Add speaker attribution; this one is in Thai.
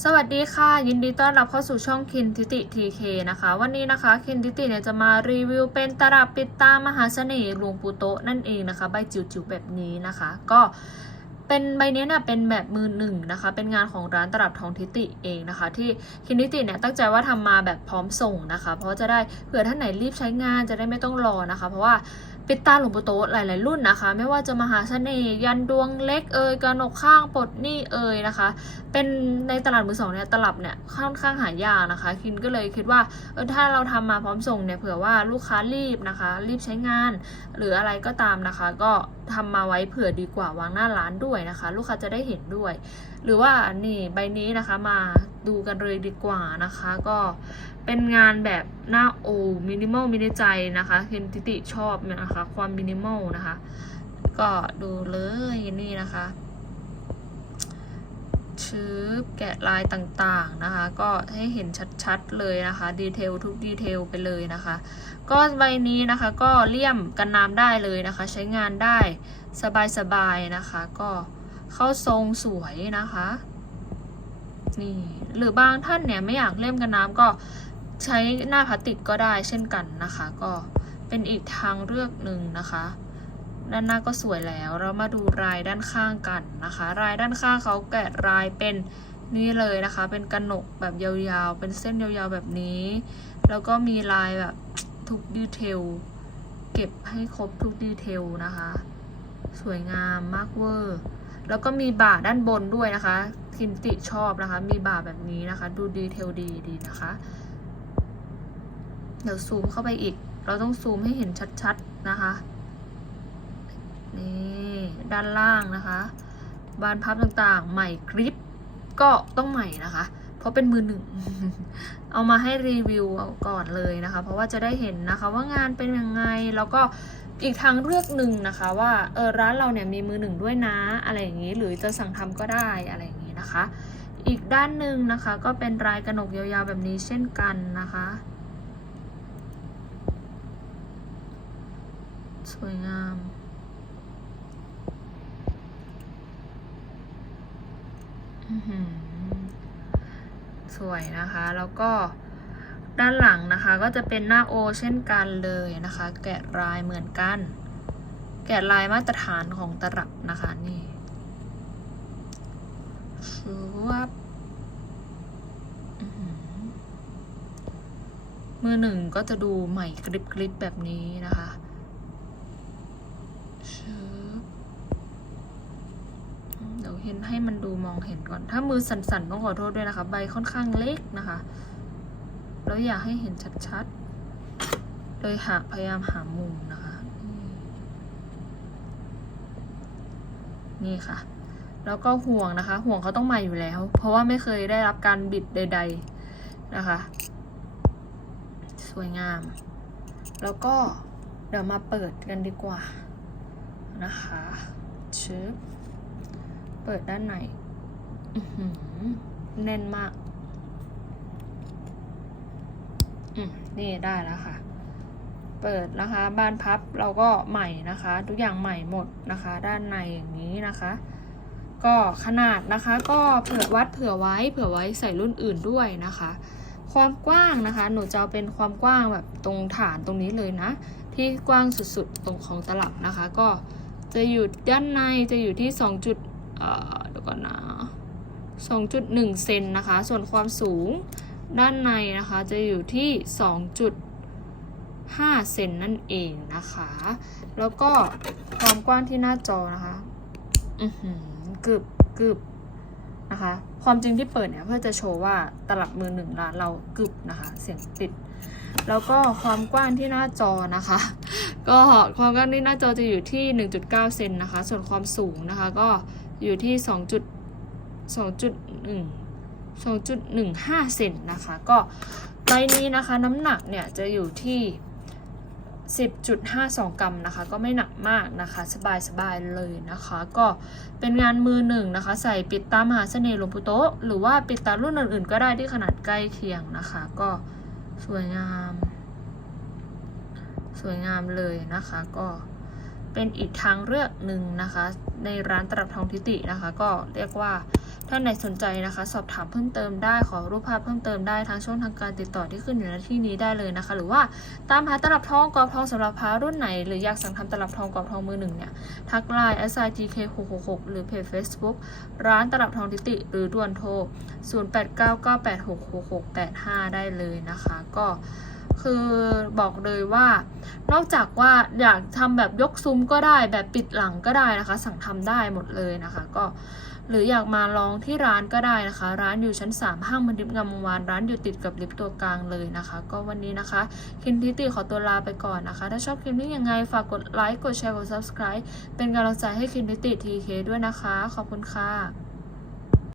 Speaker 1: สวัสดีค่ะ ยินดีต้อนรับเข้าสู่ช่องคินทิติทีเคนะคะ วันนี้นะคะคินทิติเนี่ยจะมารีวิวเป็นตลับปิดตามหาเสน่ห์หลวงปู่โตนั่นเองนะคะ ใบจิ๋วๆแบบนี้นะคะ ก็เป็นใบเนี้ยเนี่ยเป็นแบบมือหนึ่งนะคะ เป็นงานของร้านตลับทองทิติเองนะคะ ที่คินทิติเนี่ยตั้งใจว่าทำมาแบบพร้อมส่งนะคะ เพราะจะได้เผื่อท่านไหนรีบใช้งานจะได้ไม่ต้องรอนะคะ เพราะว่าปิดตาหลวงปู่โตะหลาย ๆ รุ่นนะคะ ไม่ว่าจะมหาเสน่ห์ยันดวงเล็กเอ่ยกระหนกข้างปลดหนี้เอ่ยนะคะ เป็นในตลาดมือสองเนี่ยตลับเนี่ยค่อนข้างหายากนะคะ คินก็เลยคิดว่าเออถ้าเราทำมาพร้อมส่งเนี่ยเผื่อว่าลูกค้ารีบนะคะ รีบใช้งาน หรืออะไรก็ตามนะคะ ก็ทำมาไว้เผื่อดีกว่าวางหน้าร้านด้วยนะคะ ลูกค้าจะได้เห็นด้วย หรือว่านี่ใบนี้นะคะมา ดูกันเลยดีกว่านะคะ ก็เป็นงานแบบหน้าโอมินิมอลมินิใจนะคะเคนติติชอบนะคะ ความมินิมอลนะคะ ก็ดูเลยนี่นะคะชื้อแกะลายต่างๆนะคะ ก็ให้เห็นชัดๆเลยนะคะดีเทลทุกดีเทลไปเลยนะคะ ก็ใบนี้นะคะก็เลี่ยมกันน้ำได้เลยนะคะ ใช้งานได้สบายๆนะคะ ก็เข้าทรงสวยนะคะ นี่หรือบางท่านเนี่ยไม่อยากเล่มกันน้ำก็ใช้หน้าพลาสติกก็ได้เช่นกันนะคะ ก็เป็นอีกทางเลือกหนึ่งนะคะ ด้านหน้าก็สวยแล้วเรามาดูลายด้านข้างกันนะคะลายด้านข้างเขาแกะลายเป็นนี่เลยนะคะ เป็นกระหนกแบบยาวๆ เป็นเส้นยาวๆแบบนี้ แล้วก็มีลายแบบทุกดีเทลเก็บให้ครบทุกดีเทลนะคะ สวยงามมากเวอร์ แล้วก็มีบ่าด้านบนด้วยนะคะ คินติชอบนะคะ มีบ่าแบบนี้นะคะ ดูดีเทลดีดีนะคะ เดี๋ยวซูมเข้าไปอีก เราต้องซูมให้เห็นชัดๆนะคะ นี่ด้านล่างนะคะ บานพับต่างๆ ใหม่กริปก็ต้องใหม่นะคะ เพราะเป็นมือหนึ่ง เอามาให้รีวิวก่อนเลยนะคะ เพราะว่าจะได้เห็นนะคะว่างานเป็นยังไง แล้วก็อีกทางเลือกหนึ่งนะคะ ว่าเออร้านเราเนี่ยมีมือหนึ่งด้วยนะ อะไรอย่างนี้ หรือจะสั่งทำก็ได้อะไรอย่างนี้ นะคะ อีกด้านหนึ่งนะคะก็เป็นลายกระหนกยาวๆแบบนี้เช่นกันนะคะ สวยงามสวยนะคะ แล้วก็ด้านหลังนะคะก็จะเป็นหน้าโอเช่นกันเลยนะคะ แกะลายเหมือนกัน แกะลายมาตรฐานของตลับนะคะนี่ ชูวับอื้อหือมือหนึ่งก็จะดูใหม่กริบกริบแบบนี้นะคะเดี๋ยวเห็นให้มันดูมองเห็นก่อน ถ้ามือสั่นๆต้องขอโทษด้วยนะคะ ใบค่อนข้างเล็กนะคะ แล้วอยากให้เห็นชัดๆเลยหาพยายามหามุมนะคะ นี่ค่ะ แล้วก็ห่วงนะคะ ห่วงเขาต้องมาอยู่แล้ว เพราะว่าไม่เคยได้รับการบิดใด ๆนะคะ สวยงาม แล้วก็เดี๋ยวมาเปิดกันดีกว่านะคะชึบเปิดด้านในแน่นมาก อืมนี่ได้แล้วค่ะ เปิดนะคะบานพับเราก็ใหม่นะคะ ทุกอย่างใหม่หมดนะคะ ด้านในอย่างนี้นะคะ ก็ขนาดนะคะก็เผื่อวัดเผื่อไว้เผื่อไว้ใส่รุ่นอื่นด้วยนะคะ ความกว้างนะคะ หนูจะเอาเป็นความกว้างแบบตรงฐานตรงนี้เลยนะ ที่กว้างสุดๆตรงของตลับนะคะ ก็จะอยู่ด้านในจะอยู่ที่2จุดเอ่อเดี๋ยวก่อนนะ2.1เซนนะคะ ส่วนความสูงด้านในนะคะจะอยู่ที่ 2.5 เซนนั่นเองนะคะ แล้วก็ความกว้างที่หน้าจอนะคะ อือหือ กึบกึบนะคะ ความจริงที่เปิดเนี่ยเพื่อจะโชว์ว่าตลับมือหนึ่งร้านเรากึบนะคะ เสียงปิด แล้วก็ความกว้างที่หน้าจอนะคะ ก็ความกว้างที่หน้าจอจะอยู่ที่ 1.9 เซนนะคะ ส่วนความสูงนะคะก็อยู่ที่ 2.2.1 2.15 เซนนะคะ ก็ใบนี้นะคะน้ำหนักเนี่ยจะอยู่ที่ 10.52 กรัมนะคะ ก็ไม่หนักมากนะคะ สบายๆเลยนะคะ ก็เป็นงานมือหนึ่งนะคะ ใส่ปิดตามหาเสน่ห์หลวงปู่โตหรือว่าปิดตารุ่นอื่นๆ ก็ได้ที่ขนาดใกล้เคียงนะคะ ก็สวยงาม สวยงามเลยนะคะ ก็เป็นอีกทางเลือกหนึ่งนะคะ ในร้านตลับทองทิตินะคะ ก็เรียกว่า ท่านไหนสนใจนะคะ สอบถามเพิ่มเติมได้ขอรูปภาพเพิ่มเติมได้ทางช่องทางการติดต่อที่ขึ้นอยู่ในที่นี้ได้เลยนะคะ หรือว่าตามหาตลับทองกรอบทองสำหรับพระรุ่นไหน หรืออยากสั่งทำตลับทองกรอบทองมือหนึ่งเนี่ยทักไลน์ s i g k 6 6 6หรือเพจ Facebook ร้านตลับทองทิติ หรือด่วนโทร 0899866685 ได้เลยนะคะ ก็คือบอกเลยว่า นอกจากว่าอยากทำแบบยกซุ้มก็ได้แบบปิดหลังก็ได้นะคะ สั่งทำได้หมดเลยนะคะ ก็ หรืออยากมาลองที่ร้านก็ได้นะคะ ร้านอยู่ชั้น 3 ห้างมันดิบงามวงศ์วานร้านอยู่ติดกับลิฟต์ตัวกลางเลยนะคะ ก็วันนี้นะคะ คินทิติขอตัวลาไปก่อนนะคะ ถ้าชอบคลิปนี้ยังไงฝากกดไลค์กดแชร์กด subscribe เป็นกำลังใจให้คินทิติทีเคด้วยนะคะ ขอบคุณค่ะ